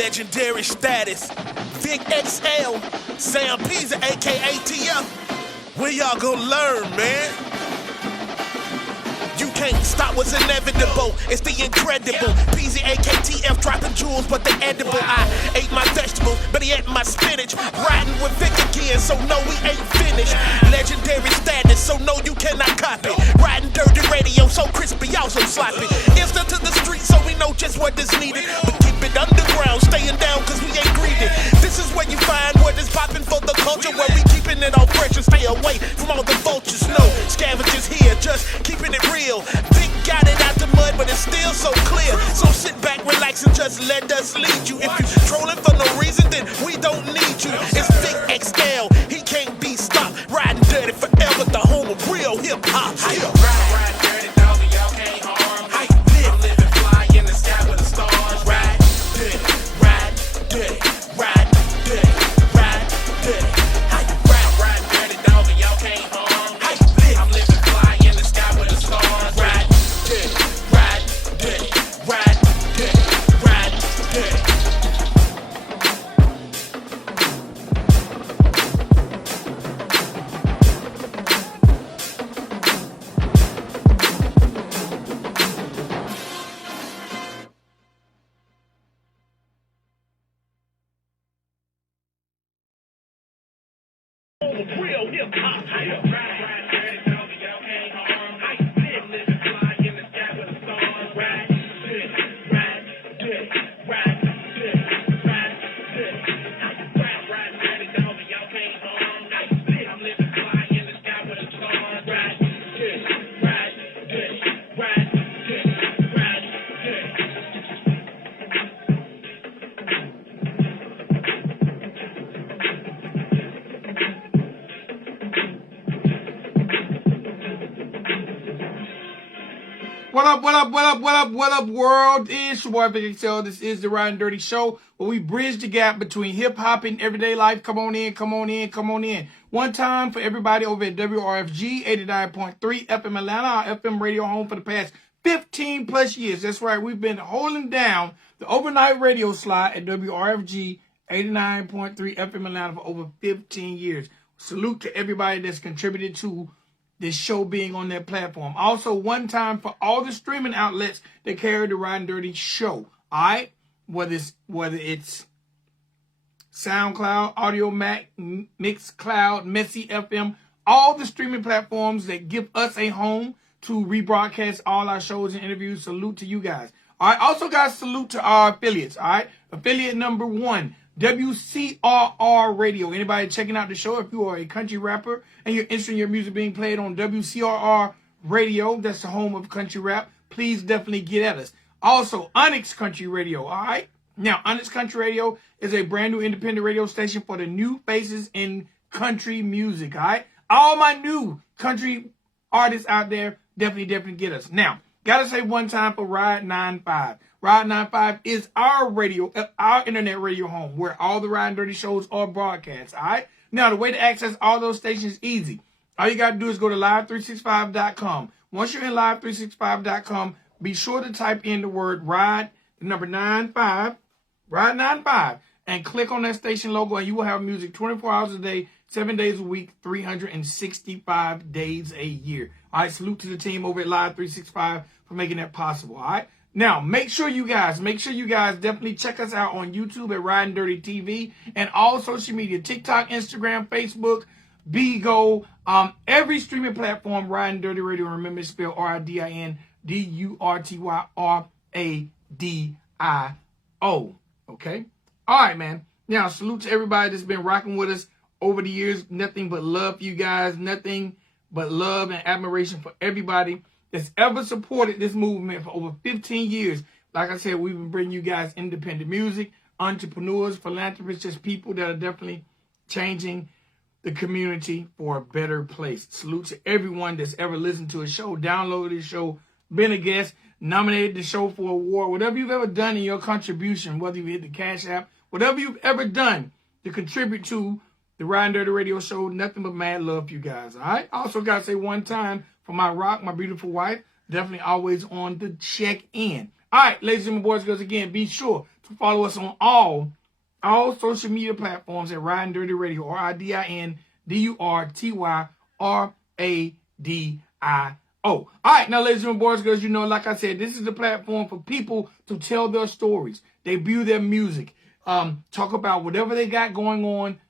Legendary status. Vic XL, Sam Pisa, aka TF. When y'all gonna learn, man? You can't stop what's inevitable. It's the incredible. PZ, AKTF, dropping jewels, but they edible. I ate my vegetables, but he ate my spinach. Riding with Vic again, so no, we ain't finished. Legendary status, so no, you cannot copy. Riding Dirty Radio, so crispy, also sloppy. Instant to the street, so we know just what is needed. But keep it underground, staying down, cause we ain't greedy. This is where you find what is popping for the culture, where we keeping it all fresh and stay away from all the vultures. No scavengers here, just keeping it real. Vic got it out the mud, but it's still so clear. So sit back, relax, and just let us lead you. If you trolling for no reason, then we don't need you. It's Vic XL, he can't be stopped. Riding dirty forever, the home of real hip hop. Ride dirty, dog, y'all can't harm me. I'm living fly in the sky with the stars. Ride dirty, ride dirty, ride dirty, ride dirty. Ride dirty, dog, y'all can't harm me. I'm living fly in the sky with the stars. Ride dirty, ride dirty, ride dirty, ride dirty. Real hip hop. Ride dirty, dog, y'all can't harm me. I'm living fly in the sky with the stars. Ride dirty, ride dirty, ride dirty, ride dirty. Ride dirty, dog, y'all can't harm me. I'm living fly in the sky with the stars. Ride dirty, ride dirty, ride dirty, ride What up, what up, what up, what up, what up, world? It's your boy Vic XL. This is the Ridin Durty Show, where we bridge the gap between hip-hop and everyday life. Come on in, come on in, come on in. One time for everybody over at WRFG 89.3 FM Atlanta, our FM radio home for the past 15 plus years. That's right, we've been holding down the overnight radio slot at WRFG 89.3 FM Atlanta for over 15 years. Salute to everybody that's contributed to this show being on that platform. Also, one time for all the streaming outlets that carry the Ridin Durty Show. All right? Whether it's SoundCloud, Audio Mac, Mixcloud, Messy FM, all the streaming platforms that give us a home to rebroadcast all our shows and interviews. Salute to you guys. All right? Also, guys, salute to our affiliates. All right? Affiliate number 1. WCRR Radio. Anybody checking out the show, if you are a country rapper and you're interested in your music being played on WCRR Radio, that's the home of country rap, please definitely get at us. Also, Onyx Country Radio, all right? Now, Onyx Country Radio is a brand new independent radio station for the new faces in country music, all right? All my new country artists out there, definitely get us. Now, gotta say one time for Ride 95. Ride 95 is our radio, our internet radio home, where all the Ridin Durty shows are broadcast, all right? Now, the way to access all those stations is easy. All you got to do is go to live365.com. Once you're in live365.com, be sure to type in the word Ride, the number 95, Ride 95, and click on that station logo, and you will have music 24 hours a day, 7 days a week, 365 days a year. All right, salute to the team over at Live365 for making that possible, all right? Now, make sure you guys definitely check us out on YouTube at Ridin Durty TV and all social media, TikTok, Instagram, Facebook, Bigo, every streaming platform, Ridin Durty Radio. Remember, it's spelled RIDINDURTYRADIO. Okay? All right, man. Now, salute to everybody that's been rocking with us over the years. Nothing but love for you guys. Nothing but love and admiration for everybody that's ever supported this movement for over 15 years. Like I said, we've been bringing you guys independent music, entrepreneurs, philanthropists, just people that are definitely changing the community for a better place. Salute to everyone that's ever listened to a show, downloaded the show, been a guest, nominated the show for an award, whatever you've ever done in your contribution, whether you hit the Cash App, whatever you've ever done to contribute to the Ridin Durty Radio Show, nothing but mad love for you guys, all right? Also got to say one time, for my rock, my beautiful wife, definitely always on the check-in. All right, ladies and boys and girls, again, be sure to follow us on all social media platforms at Ridin Durty Radio, RIDINDURTYRADIO. All right, now, ladies and boys, girls, like I said, this is the platform for people to tell their stories, debut their music, talk about whatever they got going on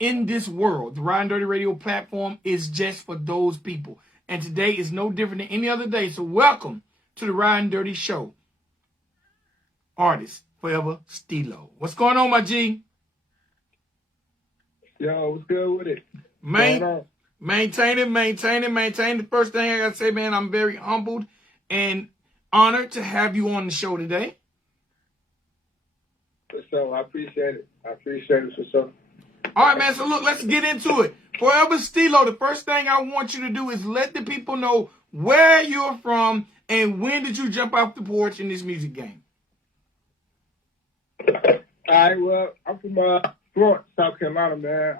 in this world. The Ridin Durty Radio platform is just for those people. And today is no different than any other day. So welcome to the Ridin Durty Show. Artist Forever Stilo. What's going on, my G? Yo, what's good with it? Maintain it. The first thing I got to say, man, I'm very humbled and honored to have you on the show today. For sure. I appreciate it for sure. All right, man. So, look, let's get into it. Forever Stilo, the first thing I want you to do is let the people know where you're from and when did you jump off the porch in this music game? All right, well, I'm from Florence, South Carolina, man.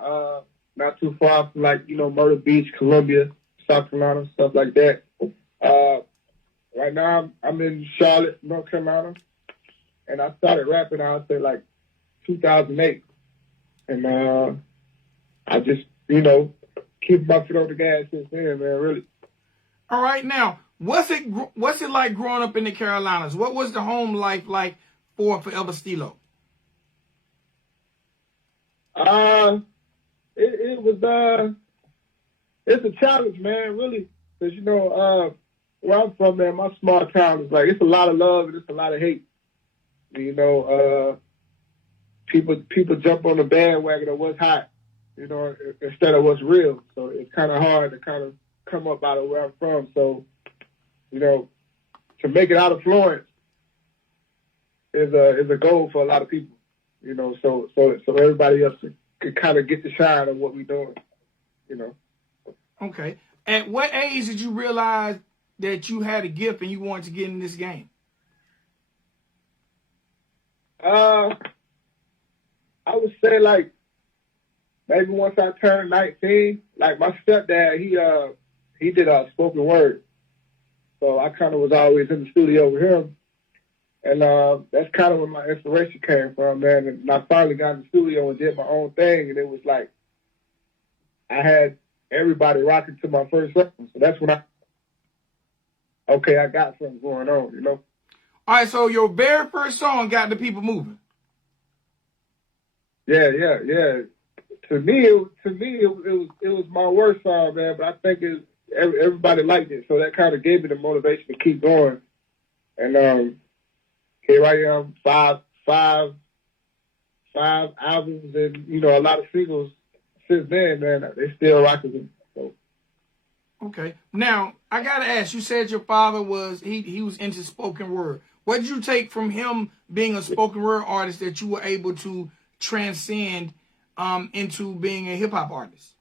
Not too far from, Myrtle Beach, Columbia, South Carolina, stuff like that. Right now, I'm in Charlotte, North Carolina, and I started rapping, I would say, 2008. And I just, keep my foot on the gas since then, man, really. All right, now, what's it like growing up in the Carolinas? What was the home life like for Forever Stilo? It was it's a challenge, man, really, because where I'm from, man, my small town is it's a lot of love and it's a lot of hate. People jump on the bandwagon of what's hot, instead of what's real. So it's kind of hard to kind of come up out of where I'm from. So, to make it out of Florence is a goal for a lot of people. So everybody else could kind of get the shine of what we're doing. Okay. At what age did you realize that you had a gift and you wanted to get in this game? I would say maybe once I turned 19, my stepdad, he did spoken word. So I kind of was always in the studio with him. And that's kind of where my inspiration came from, man. And I finally got in the studio and did my own thing. And it was I had everybody rocking to my first record. So that's when I got something going on, All right, so your very first song got the people moving. Yeah. To me, it was my worst song, man. But I think everybody liked it, so that kind of gave me the motivation to keep going. And here I am, five albums, and a lot of singles since then, man. They still rocking me. So. Okay. Now I gotta ask. You said your father was he was into spoken word. What did you take from him being a spoken word artist that you were able to transcend into being a hip hop artist?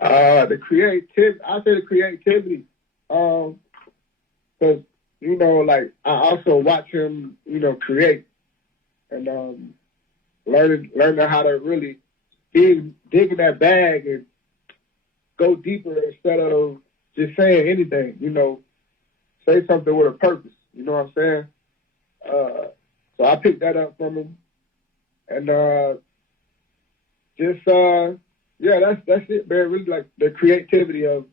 The creativity. I say the creativity. Because I also watch him, create, and learning how to really dig in that bag and go deeper instead of just saying anything. Say something with a purpose. You know what I'm saying? So I picked that up from him, and that's it, man. Really the creativity of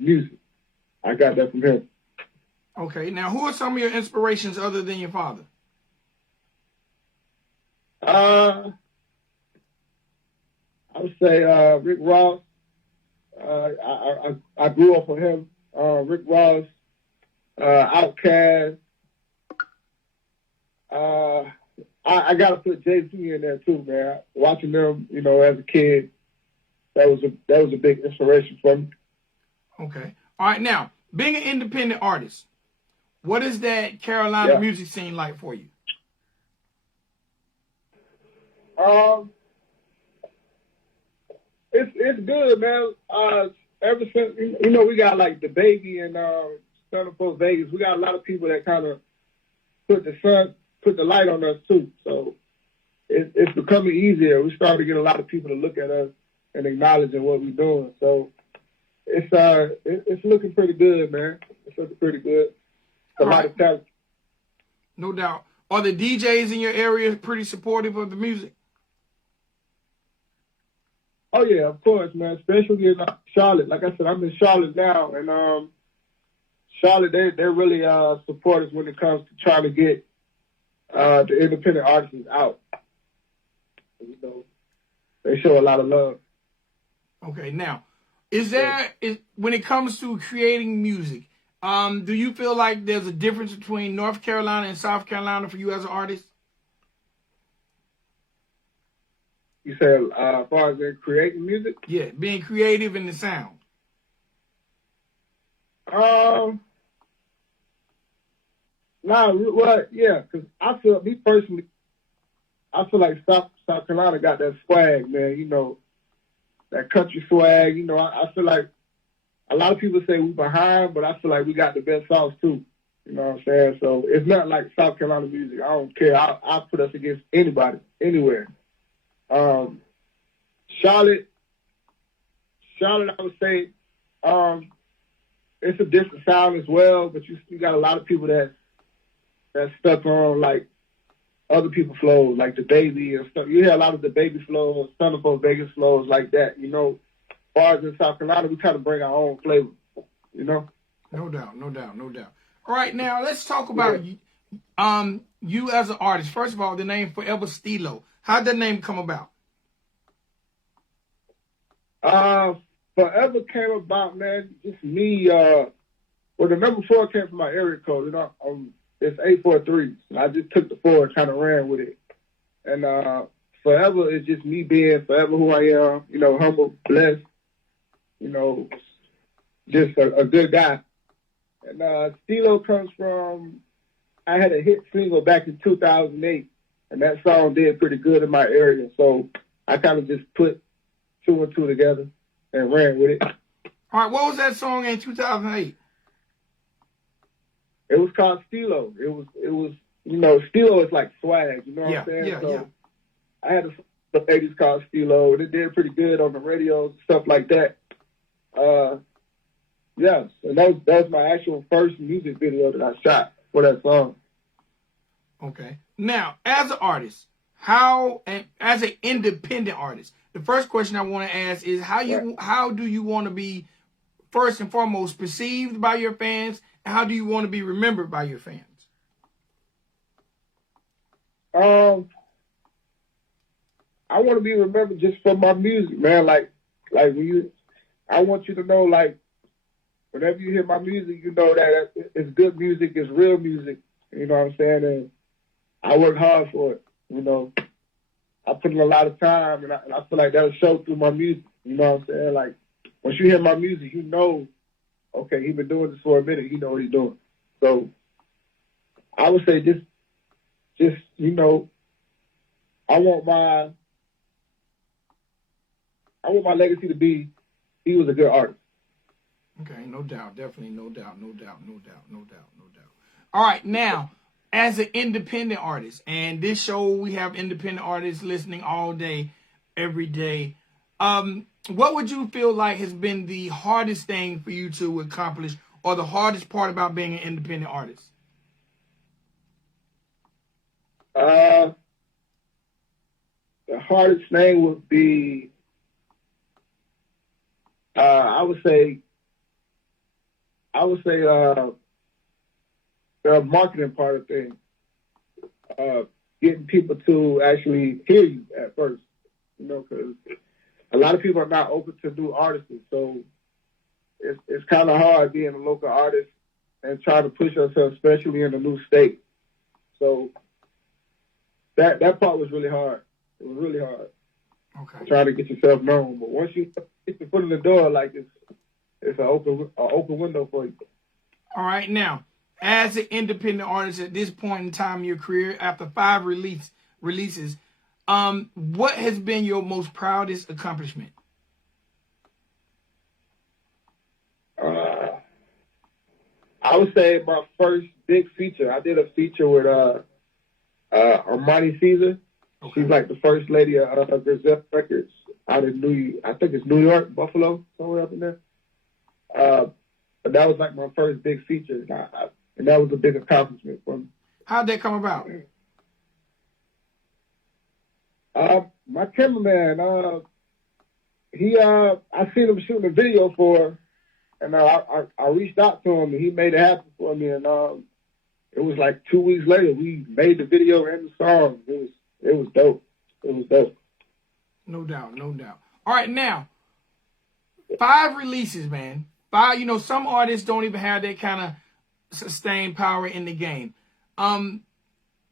music. I got that from him. Okay, now who are some of your inspirations other than your father? I would say Rick Ross. I grew up with him. Rick Ross, Outkast. I gotta put Jay-Z in there too, man. Watching them, as a kid, that was a big inspiration for me. Okay. All right, now being an independent artist, what is that Carolina music scene like for you? It's good, man. Ever since we got the Baby and Son of Vegas, we got a lot of people that kind of put the light on us too. So it's becoming easier. We started to get a lot of people to look at us and acknowledging what we're doing. So it's looking pretty good, man. It's looking pretty good. A lot of talent. No doubt. Are the DJs in your area pretty supportive of the music? Oh yeah, of course, man. Especially in Charlotte. Like I said, I'm in Charlotte now, and Charlotte, they're really supporters when it comes to trying to get the independent artists out. You know, they show a lot of love. Okay, now, when it comes to creating music, do you feel like there's a difference between North Carolina and South Carolina for you as an artist? You said as far as in creating music? Yeah, being creative in the sound. Yeah, because I feel, me personally, I feel like South Carolina got that swag, man. You know, that country swag. You know, I feel like a lot of people say we behind, but I feel like we got the best sauce too. You know what I'm saying? So it's not like South Carolina music. I don't care. I'll put us against anybody, anywhere. Charlotte, I would say, it's a different sound as well, but you got a lot of people that's stuck on like other people's flows, like the Baby and stuff. You hear a lot of the Baby flows, Son of a Vegas flows like that. You know, as far as in South Carolina, we kind of bring our own flavor. You know. No doubt. All right, now let's talk about you as an artist. First of all, the name Forever Stilo. How'd that name come about? Forever came about, man, just me. Well, the number 4 came from my area code. You know, it's 843. And I just took the 4 and kind of ran with it. And Forever is just me being forever who I am. You know, humble, blessed. You know, just a good guy. And Stilo comes from, I had a hit single back in 2008, and that song did pretty good in my area. So I kind of just put 2 and 2 together and ran with it. All right, what was that song in 2008? It was called Stilo. It was you know, Stilo is like swag, you know what I'm saying? So I had a ladies called Stilo, and it did pretty good on the radio, stuff like that. Yeah, and that was my actual first music video that I shot for that song. Okay. Now, as an artist, as an independent artist, the first question I want to ask is how do you want to be, first and foremost, perceived by your fans, and how do you want to be remembered by your fans? I want to be remembered just for my music, man. Like I want you to know, like, whenever you hear my music, you know that it's good music, it's real music. You know what I'm saying? And I work hard for it. You know, I put in a lot of time, and I feel like that'll show through my music. You know what I'm saying? Like, once you hear my music, you know, okay, he's been doing this for a minute. He know what he's doing. So I would say just you know, I want my legacy to be he was a good artist. Okay, no doubt, definitely, no doubt. All right, now, as an independent artist, and this show we have independent artists listening all day, every day. What would you feel like has been the hardest thing for you to accomplish, or the hardest part about being an independent artist? The hardest thing would be, I would say the marketing part of things. Getting people to actually hear you at first, you know, because a lot of people are not open to new artists, so it's kind of hard being a local artist and trying to push yourself, especially in a new state. So that part was really hard. It was really hard. Okay. Trying to get yourself known, but once you get your foot in the door, like it's an open window for you. All right, now, as an independent artist at this point in time in your career, after 5 releases, what has been your most proudest accomplishment? I would say my first big feature. I did a feature with Armani Caesar. Okay. She's like the first lady of Gazette Records out in New York, Buffalo, somewhere up in there. But that was like my first big feature, and that was a big accomplishment for me. How'd that come about? My cameraman, I seen him shooting a video for, and I reached out to him, and he made it happen for me. And it was like 2 weeks later, we made the video and the song. It was dope. It was dope. No doubt, no doubt. All right, now 5 releases, man. 5. You know, some artists don't even have that kind of sustained power in the game.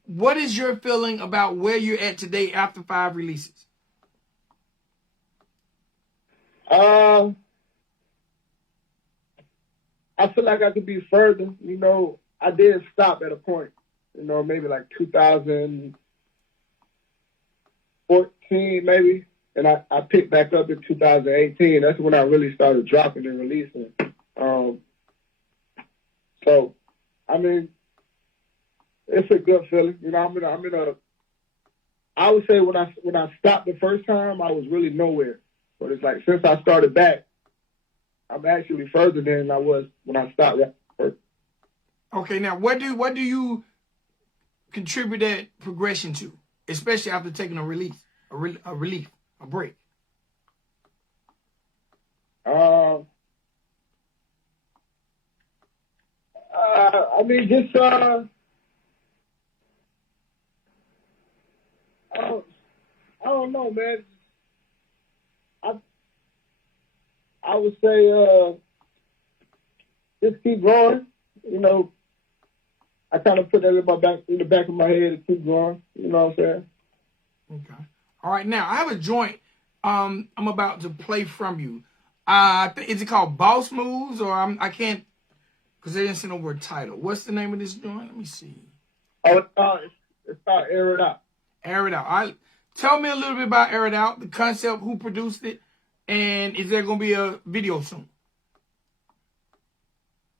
What is your feeling about where you're at today after 5 releases? I feel like I could be further. You know, I did stop at a point, you know, maybe like 2014 maybe, and I picked back up in 2018. That's when I really started dropping and releasing. So, I mean, it's a good feeling. You know, I would say when I stopped the first time, I was really nowhere. But it's like since I started back, I'm actually further than I was when I stopped first. Okay, now what do you contribute that progression to, especially after taking a break? I mean, just I don't know, man. I would say just keep growing. You know, I kind of put that in the back of my head to keep growing. You know what I'm saying? Okay. All right. Now I have a joint. I'm about to play from you. Is it called Boss Moves or I can't because they didn't send over a title. What's the name of this joint? Let me see. Oh, it's called Air It Out. Air It Out. All right. Tell me a little bit about Air It Out, the concept, who produced it, and is there going to be a video soon?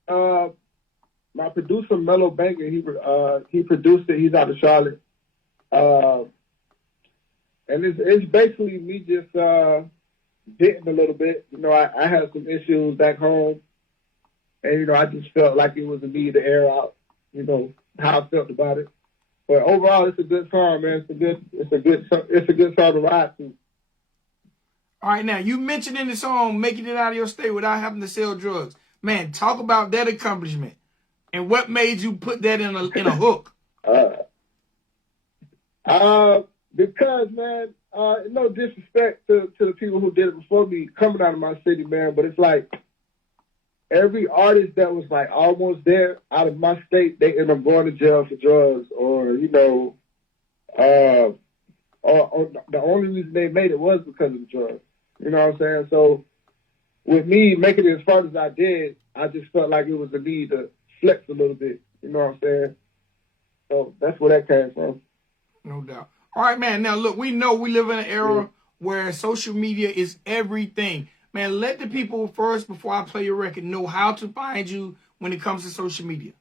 My producer, Mellow Banker, he produced it. He's out of Charlotte. And it's basically me just venting a little bit. You know, I had some issues back home. And, you know, I just felt like it was a need to air out, you know, how I felt about it. But overall, it's a good song, man. It's a good song to ride to. All right, now you mentioned in the song making it out of your state without having to sell drugs. Man, talk about that accomplishment and what made you put that in a hook. Because man, no disrespect to the people who did it before me coming out of my city, man, but it's like every artist that was like almost there out of my state, they end up going to jail for drugs, or you know, or the only reason they made it was because of the drugs. You know what I'm saying? So with me making it as far as I did, I just felt like it was a need to flex a little bit. You know what I'm saying? So that's where that came from. No doubt. All right, man. Now, look, we know we live in an era where social media is everything. Man, let the people first, before I play your record, know how to find you when it comes to social media.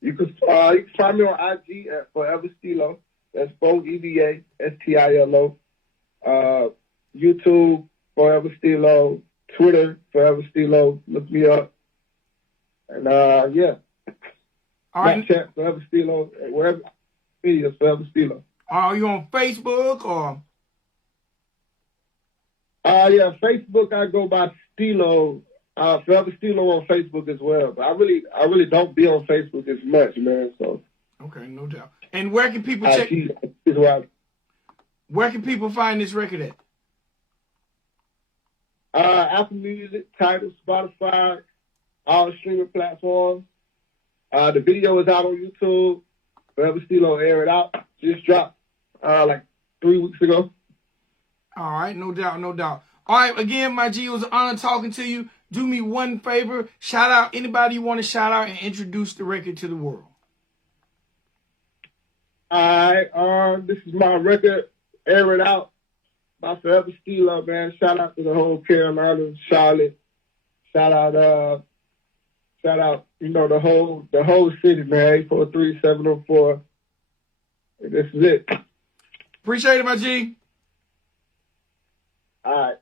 You can find me on IG at Forever Stilo. That's both EVA, STILO. YouTube, Forever Stilo. Twitter, Forever Stilo. Look me up. And, yeah. All right. Snapchat, Forever Stilo. Wherever media, Forever Stilo. Are you on Facebook or? Yeah, Facebook, I go by Stilo. Forever Stilo on Facebook as well. But I really don't be on Facebook as much, man. So. Okay, no doubt. And where can people check? Where can people find this record at? Apple Music, Tidal, Spotify, all streaming platforms. The video is out on YouTube. Forever Stilo, Air It Out. Just dropped like 3 weeks ago. All right, no doubt, no doubt. All right, again, my G, it was an honor talking to you. Do me one favor. Shout out anybody you want to shout out and introduce the record to the world. All right, this is my record, Air It Out, by Forever Stilo, man. Shout out to the whole Carolina, Charlotte. Shout out, you know, the whole city, man. 843-704. This is it. Appreciate it, my G. All right.